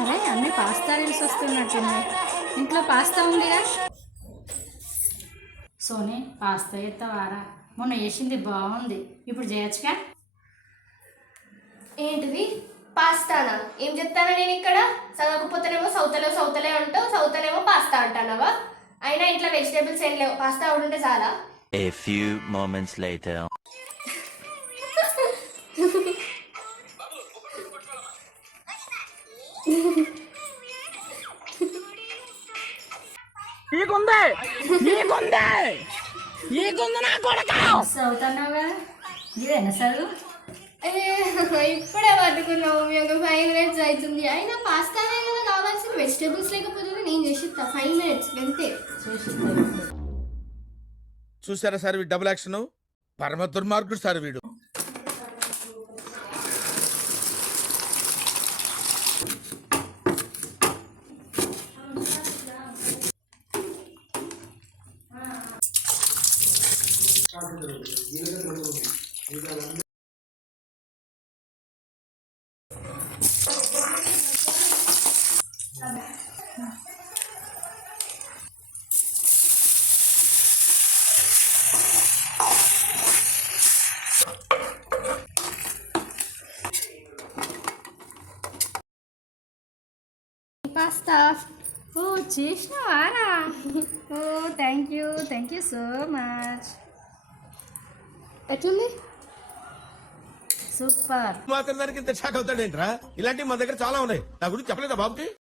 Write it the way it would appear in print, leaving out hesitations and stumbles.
అరే అన్నీ pasta reels వస్తున్నట్టున్నాయి. ఇంట్లో పాస్తా ఉందిగా. సోనీ పాస్తా ఎత్తవారా? మొన్న వేసింది బాగుంది, ఇప్పుడు చేయొచ్చుగా. ఏంటిది పాస్తానా? ఏం చెప్తానా నేను ఇక్కడ? చదవకపోతేనేమో సౌతలే అంటావు, సౌతనేమో పాస్తా అంటానవా? అయినా ఇంట్లో వెజిటేబుల్స్ ఏం లేవు, పాస్తా ఉంటే చాలా. A few moments later. చదువుతున్నావు కదా, ఇదేనా చదువు? ఇప్పుడే పట్టుకున్నావు మీ ఒక 5 minutes అవుతుంది. అయినా పాస్తానే కదా కావాల్సిన, వెజిటేబుల్స్ లేకపోతే నేను చేసిస్తా 5 minutes అంతే. చూసారా సార్ వీడు డబుల్ యాక్షన్, పరమ దుర్మార్గుడు సార్ వీడు. పాస్తా ఓ చేసినవారా? ఓ థ్యాంక్ యూ సో మచ్. ఎట్లుంది? సూపర్. మాత్రం దానికి ఇంత షాక్ అవుతాడేంట్రా? ఇలాంటివి మన దగ్గర చాలా ఉన్నాయి. నా గురించి చెప్పలేదా బాబుకి?